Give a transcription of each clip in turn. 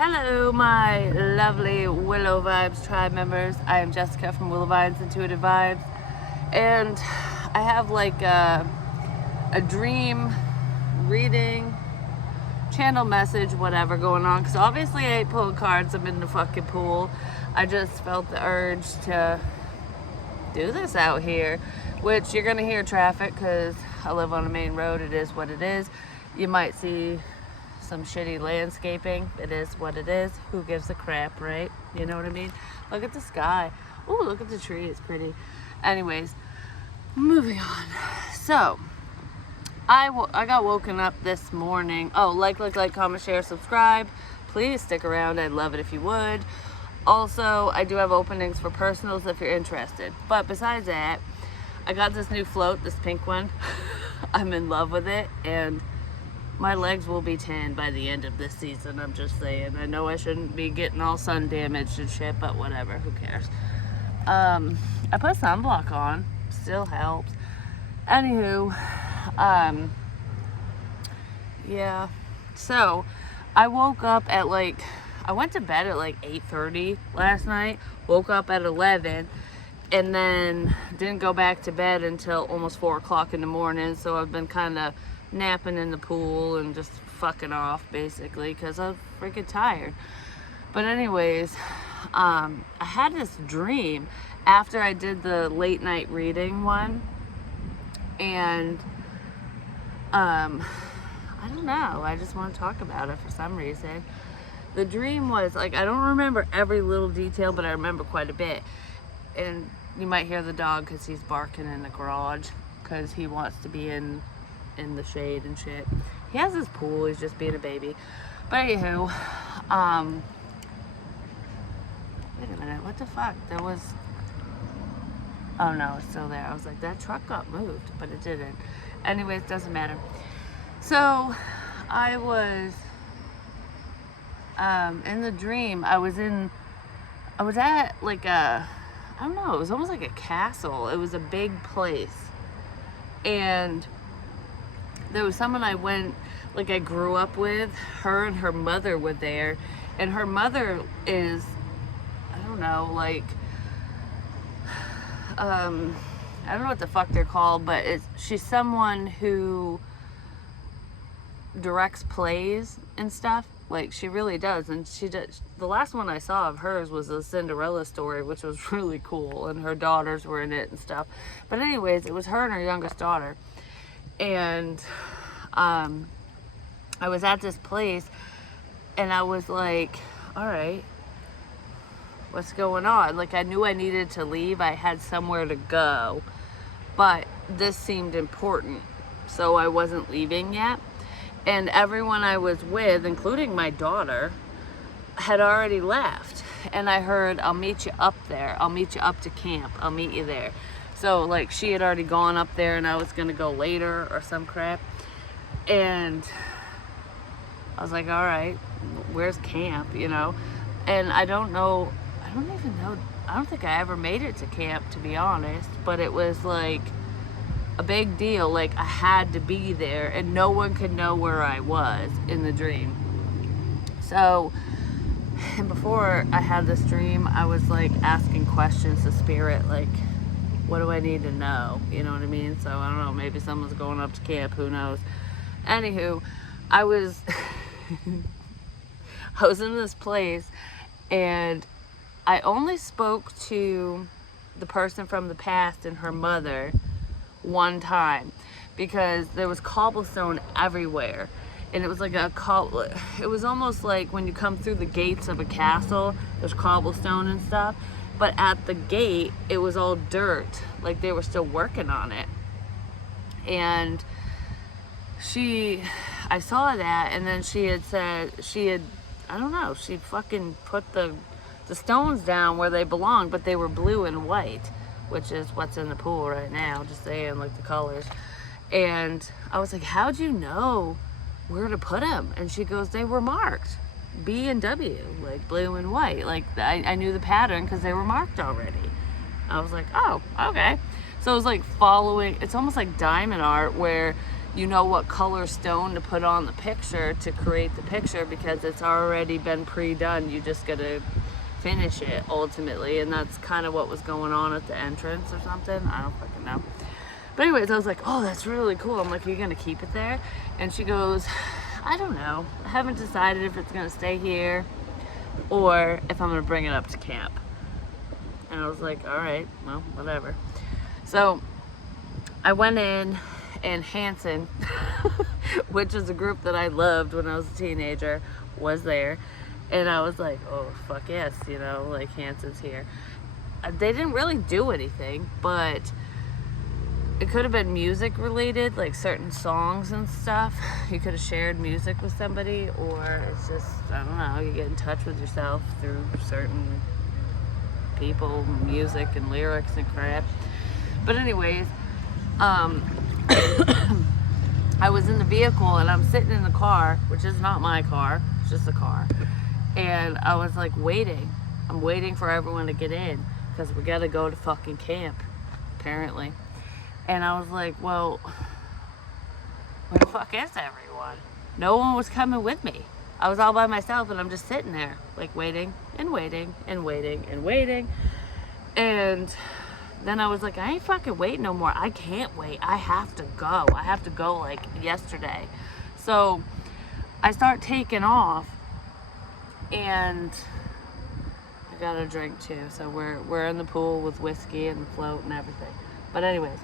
Hello, my lovely Willow Vibes tribe members. I am Jessica from Willow Vibes Intuitive Vibes, and I have like a dream reading, channel message, whatever going on. Because obviously I ain't pulling cards. I'm in the fucking pool. I just felt the urge to do this out here, which you're gonna hear traffic because I live on a main road. It is what it is. You might see some shitty landscaping. It is what it is. Who gives a crap, right? You know what I mean? Look at the sky. Oh, look at the tree. It's pretty. Anyways, moving on. So I got woken up this morning. Oh, like, comment, share, subscribe. Please stick around. I'd love it if you would. Also, I do have openings for personals if you're interested. But besides that, I got this new float, this pink one. I'm in love with it, and my legs will be tan by the end of this season. I'm just saying. I know I shouldn't be getting all sun damaged and shit, but whatever. Who cares? I put sunblock on. Still helps. Anywho, yeah. So, I woke up at I went to bed at 8:30 last night. Woke up at 11. And then didn't go back to bed until almost 4 o'clock in the morning. So I've been kind of napping in the pool and just fucking off basically because I'm freaking tired. But anyways, I had this dream after I did the late night reading one, and I don't know, I just want to talk about it for some reason. The dream was I don't remember every little detail, but I remember quite a bit. And you might hear the dog because he's barking in the garage because he wants to be in the shade and shit. He has his pool, he's just being a baby. But anywho, wait a minute, what the fuck? There was, oh no, it's still there. I was like, that truck got moved, but it didn't. Anyways, doesn't matter. So, I was, in the dream, I was at I don't know, it was almost like a castle. It was a big place. And there was someone I grew up with. Her and her mother were there. And her mother is, I don't know, I don't know what the fuck they're called, but she's someone who directs plays and stuff. She really does. And she does. The last one I saw of hers was a Cinderella story, which was really cool. And her daughters were in it and stuff. But anyways, it was her and her youngest daughter. And I was at this place, and I was like, all right, what's going on? I knew I needed to leave. I had somewhere to go. But this seemed important, so I wasn't leaving yet. And everyone I was with, including my daughter, had already left. And I heard, I'll meet you up there. I'll meet you up to camp. I'll meet you there. So, she had already gone up there, and I was going to go later or some crap. And I was like, all right, where's camp, And I don't think I ever made it to camp, to be honest. But it was a big deal. I had to be there, and no one could know where I was in the dream. So, and before I had this dream, I was asking questions to spirit, what do I need to know? You know what I mean? So I don't know, maybe someone's going up to camp, who knows? Anywho, I was in this place, and I only spoke to the person from the past and her mother one time, because there was cobblestone everywhere, and it was it was almost like when you come through the gates of a castle, there's cobblestone and stuff, but at the gate it was all dirt, they were still working on it. And I saw that, and then she had said I don't know, she fucking put the stones down where they belong, but they were blue and white, which is what's in the pool right now, just saying, the colors. And I was like, how'd you know where to put them? And she goes, they were marked B and W, blue and white. I knew the pattern because they were marked already. I was like, oh, okay. So it was following, it's almost like diamond art, where you know what color stone to put on the picture to create the picture, because it's already been pre-done. You just gotta finish it ultimately, and that's kind of what was going on at the entrance or something. I don't fucking know. But anyways, I was like, oh, that's really cool. I'm like, are you gonna keep it there? And she goes, I don't know. I haven't decided if it's gonna stay here or if I'm gonna bring it up to camp. And I was like, all right, well, whatever. So I went in, and Hanson, which is a group that I loved when I was a teenager, was there. And I was like, oh, fuck yes, you know, like Hanson's here. They didn't really do anything, but it could have been music related, like certain songs and stuff. You could have shared music with somebody, or it's just, I don't know, you get in touch with yourself through certain people, music and lyrics and crap. But anyways, I was in the vehicle and I'm sitting in the car, which is not my car, it's just a car. And I was like waiting. I'm waiting for everyone to get in because we gotta go to fucking camp, apparently. And I was like, well, where the fuck is everyone? No one was coming with me. I was all by myself and I'm just sitting there, like waiting and waiting and waiting and waiting. And then I was like, I ain't fucking waiting no more. I can't wait. I have to go. I have to go like yesterday. So I start taking off, and I got a drink too. So we're in the pool with whiskey and the float and everything. But anyways,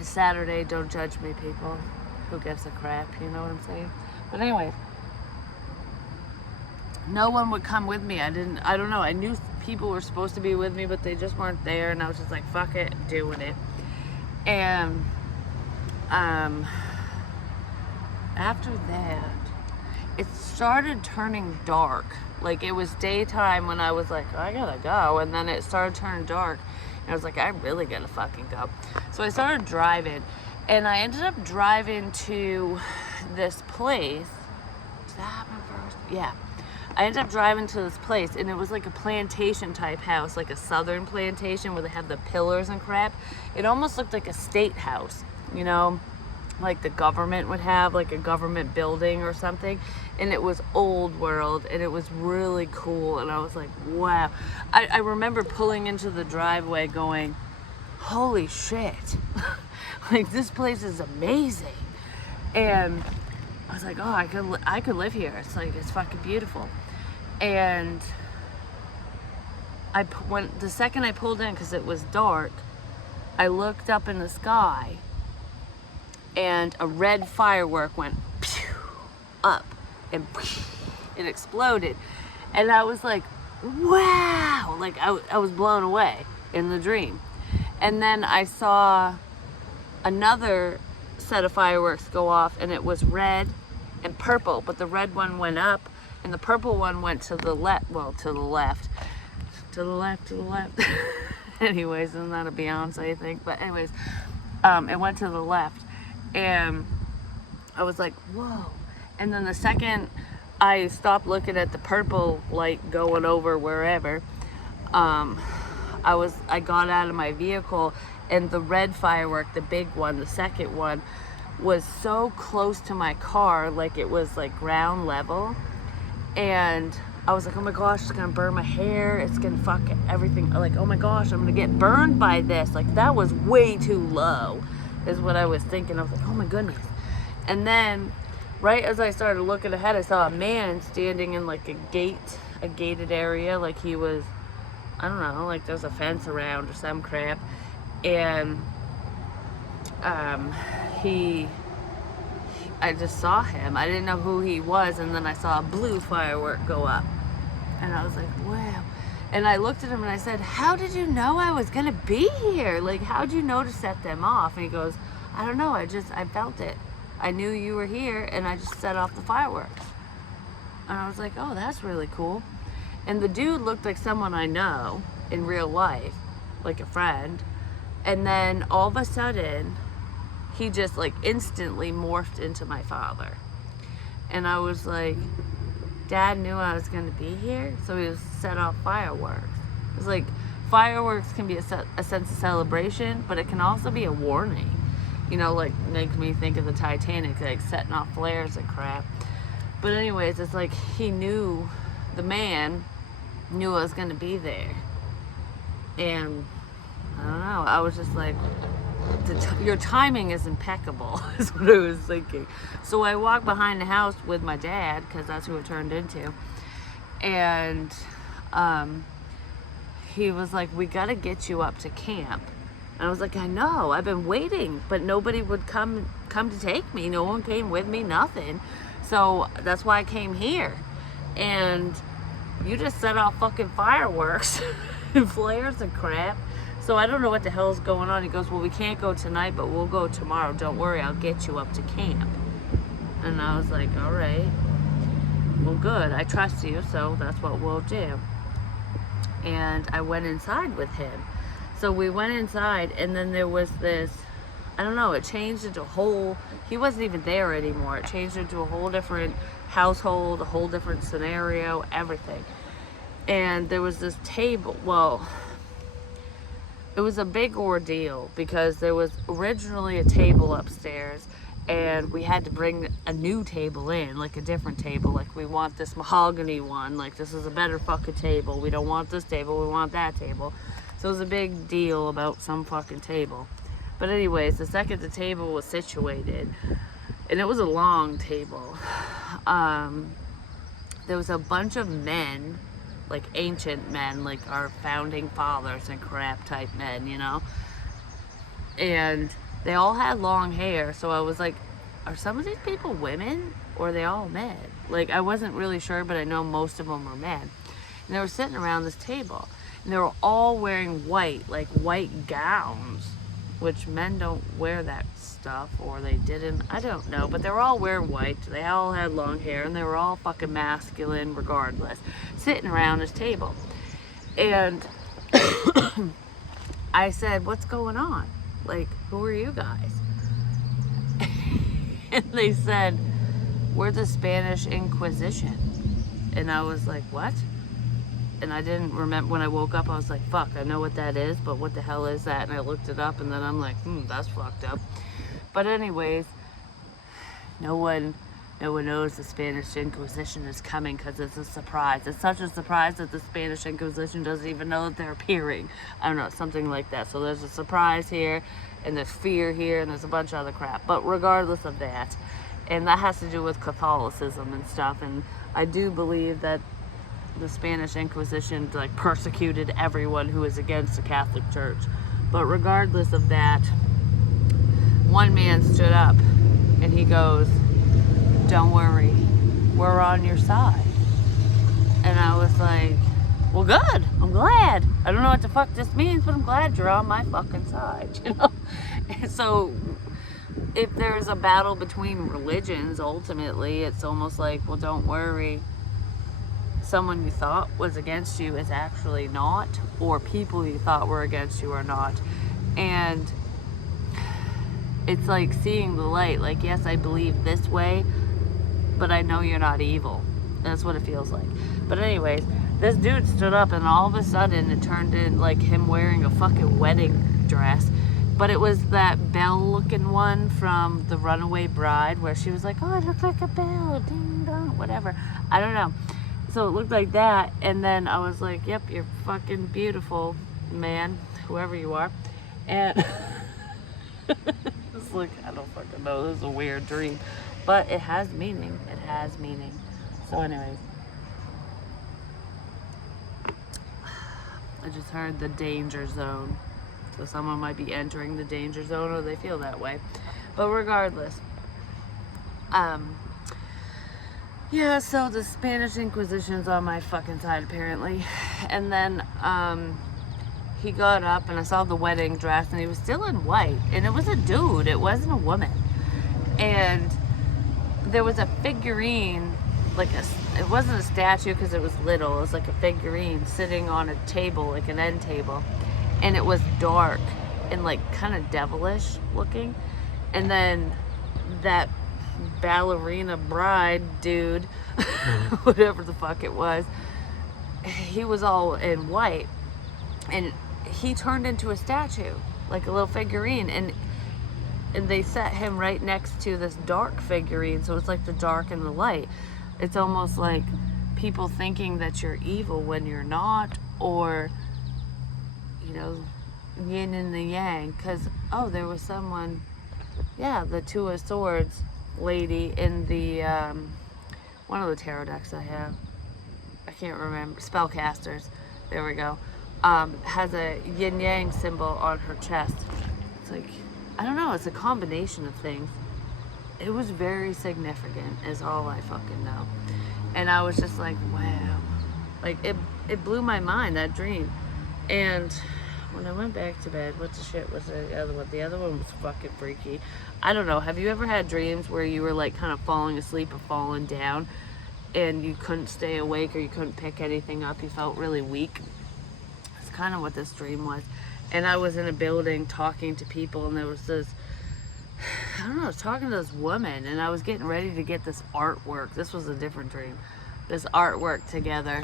it's Saturday. Don't judge me, people. Who gives a crap? You know what I'm saying? But anyways, no one would come with me. I don't know. I knew people were supposed to be with me, but they just weren't there, and I was just like, fuck it, doing it. And after that, it started turning dark. Like, it was daytime when I was like, I gotta go, and then it started turning dark, and I was like, I really gotta fucking go. So I started driving, and I ended up driving to this place. Did that happen first? Yeah. I ended up driving to this place, and it was like a plantation type house, like a southern plantation where they have the pillars and crap. It almost looked like a state house, you know, like the government would have, like a government building or something. And it was old world, and it was really cool. And I was like, wow. I remember pulling into the driveway going, holy shit. Like, this place is amazing. And I was like, oh, I could live here. It's like, it's fucking beautiful. And the second I pulled in, because it was dark, I looked up in the sky, and a red firework went pew, up, and pew, it exploded. And I was like, wow, like I was blown away in the dream. And then I saw another set of fireworks go off, and it was red and purple, but the red one went up and the purple one went to the left. Anyways, isn't that a Beyonce thing? But anyways, it went to the left, and I was like, whoa. And then the second I stopped looking at the purple light going over wherever, I got out of my vehicle, and the red firework, the big one, the second one, was so close to my car, like it was like ground level. And I was like, oh my gosh, it's gonna burn my hair, it's gonna fuck everything. Like, oh my gosh, I'm gonna get burned by this. Like, that was way too low, is what I was thinking. I was like, oh my goodness. And then right as I started looking ahead, I saw a man standing in like a gated area, like he was, I don't know, like there's a fence around or some crap. And I just saw him. I didn't know who he was, and then I saw a blue firework go up. And I was like, wow. And I looked at him and I said, how did you know I was gonna be here? Like, how'd you know to set them off? And he goes, I don't know, I felt it. I knew you were here, and I just set off the fireworks. And I was like, oh, that's really cool. And the dude looked like someone I know in real life, like a friend. And then all of a sudden, he just like instantly morphed into my father. And I was like, Dad knew I was going to be here, so he was set off fireworks. It was like, fireworks can be a sense of celebration, but it can also be a warning. you know, like makes me think of the Titanic, like setting off flares and crap. But anyways, it's like he knew, the man knew I was gonna be there, and I don't know. I was just like, your timing is impeccable, is what I was thinking. So I walked behind the house with my dad, because that's who it turned into, and he was like, we gotta get you up to camp. And I was like, I know, I've been waiting, but nobody would come to take me. No one came with me, nothing. So that's why I came here. And you just set off fucking fireworks and flares and crap. So I don't know what the hell's going on. He goes, well, we can't go tonight, but we'll go tomorrow. Don't worry, I'll get you up to camp. And I was like, all right, well, good. I trust you, so that's what we'll do. And I went inside with him. So we went inside, and then there was this, I don't know, it changed into a whole, he wasn't even there anymore. It changed into a whole different household, a whole different scenario, everything. And there was this table, well, it was a big ordeal, because there was originally a table upstairs, and we had to bring a new table in, like a different table. Like, we want this mahogany one, like this is a better fucking table. We don't want this table, we want that table. So it was a big deal about some fucking table. But anyways, the second the table was situated, and it was a long table, there was a bunch of men, like ancient men, like our founding fathers and crap type men, you know? And they all had long hair, so I was like, are some of these people women, or are they all men? Like, I wasn't really sure, but I know most of them were men. And they were sitting around this table, and they were all wearing white, like white gowns, which men don't wear that stuff, or they didn't, I don't know, but they were all wearing white. They all had long hair, and they were all fucking masculine regardless, sitting around this table. And I said, what's going on? Like, who are you guys? And they said, we're the Spanish Inquisition. And I was like, what? And I didn't remember, when I woke up, I was like, fuck, I know what that is, but what the hell is that? And I looked it up, and then I'm like, that's fucked up. But anyways, no one knows the Spanish Inquisition is coming, because it's a surprise. It's such a surprise that the Spanish Inquisition doesn't even know that they're appearing. I don't know, something like that. So there's a surprise here, and there's fear here, and there's a bunch of other crap. But regardless of that, and that has to do with Catholicism and stuff, and I do believe that the Spanish Inquisition like persecuted everyone who was against the Catholic Church. But regardless of that, one man stood up and he goes, don't worry, we're on your side. And I was like, well, good, I'm glad. I don't know what the fuck this means, but I'm glad you're on my fucking side, you know? And so if there's a battle between religions, ultimately, it's almost like, well, don't worry, someone you thought was against you is actually not, or people you thought were against you are not. And it's like seeing the light. Like, yes, I believe this way, but I know you're not evil. That's what it feels like. But anyways, this dude stood up, and all of a sudden it turned in like him wearing a fucking wedding dress. But it was that bell looking one from The Runaway Bride, where she was like, oh, it looked like a bell, ding dong, whatever. I don't know. So it looked like that, and then I was like, yep, you're fucking beautiful, man, whoever you are. And it's like, I don't fucking know, this is a weird dream. But it has meaning. It has meaning. So anyways, I just heard the danger zone. So someone might be entering the danger zone, or they feel that way. But regardless, yeah, so the Spanish Inquisition's on my fucking side, apparently. And then he got up, and I saw the wedding dress, and he was still in white. And it was a dude, it wasn't a woman. And there was a figurine, like it wasn't a statue because it was little, it was like a figurine sitting on a table, like an end table. And it was dark and like kind of devilish looking. And then that ballerina bride dude, whatever the fuck it was, he was all in white, and he turned into a statue, like a little figurine, and and they set him right next to this dark figurine, so it's like the dark and the light. It's almost like people thinking that you're evil when you're not, or, you know, yin and the yang. Because, oh, there was someone, yeah, the Two of Swords lady in the, one of the tarot decks I have. I can't remember. Spellcasters. There we go. Has a yin yang symbol on her chest. It's like, I don't know, it's a combination of things. It was very significant, is all I fucking know. And I was just like, wow. Like, it blew my mind, that dream. And when I went back to bed, what the shit was the other one? The other one was fucking freaky. I don't know, have you ever had dreams where you were like kind of falling asleep or falling down and you couldn't stay awake or you couldn't pick anything up? You felt really weak. That's kind of what this dream was. And I was in a building talking to people, and there was this, I don't know, I was talking to this woman, and I was getting ready to get this artwork. This was a different dream. This artwork together.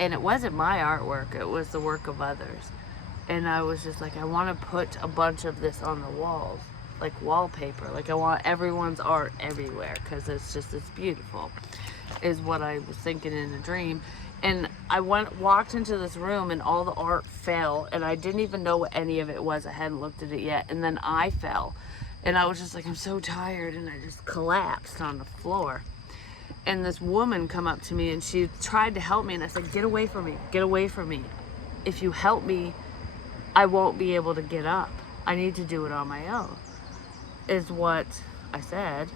And it wasn't my artwork, it was the work of others. And I was just like, I want to put a bunch of this on the walls, like wallpaper. Like, I want everyone's art everywhere, because it's beautiful, is what I was thinking in the dream. And I walked into this room, and all the art fell, and I didn't even know what any of it was. I hadn't looked at it yet. And then I fell, and I was just like, I'm so tired, and I just collapsed on the floor. And this woman come up to me, and she tried to help me, and I said, get away from me, get away from me. If you help me, I won't be able to get up. I need to do it on my own, is what I said.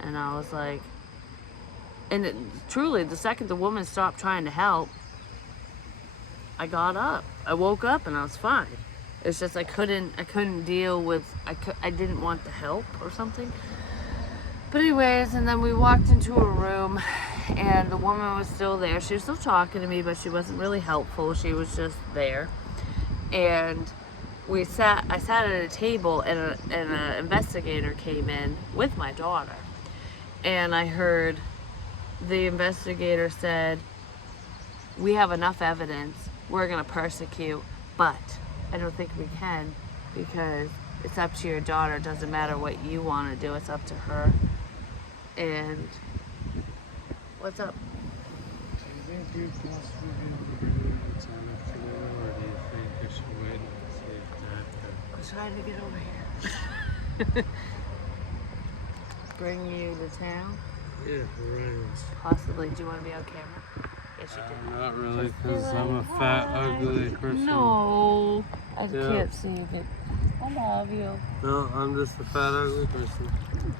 And I was like, and truly, the second the woman stopped trying to help, I got up. I woke up and I was fine. It's just I couldn't deal with, I didn't want the help or something. But anyways, and then we walked into a room, and the woman was still there. She was still talking to me, but she wasn't really helpful. She was just there. And I sat at a table, and an investigator came in with my daughter. And I heard the investigator said, we have enough evidence, we're going to persecute, but I don't think we can, because it's up to your daughter. It doesn't matter what you want to do, it's up to her. And what's up? Do you think you possibly have the time after that, or do you think I should wait and see if I'm trying to get over here. Bring you to town? Yeah, right. Possibly. Do you want to be on camera? Yes, you do. Not really, because I'm a fat, ugly person. No, I can't see you, but I love you. No, I'm just a fat, ugly person.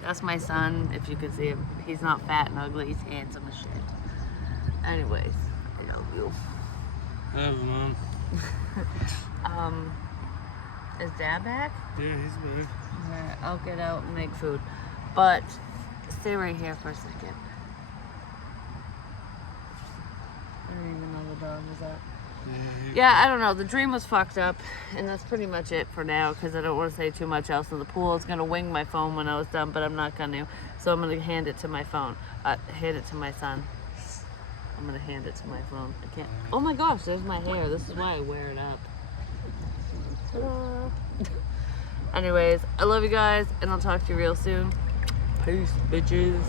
That's my son, if you can see him. He's not fat and ugly, he's handsome as shit. Anyways, I love you. I have a mom. Is Dad back? Yeah, he's back. Alright, I'll get out and make food. But stay right here for a second. I don't even know the dog was up. Yeah, I don't know. The dream was fucked up, and that's pretty much it for now, because I don't want to say too much else in the pool. It's going to wing my phone when I was done, but I'm not going to. So I'm going to hand it to my phone. Hand it to my son. I'm going to hand it to my phone. I can't. Oh my gosh, there's my hair. This is why I wear it up. Ta-da. Anyways, I love you guys, and I'll talk to you real soon. Peace, bitches.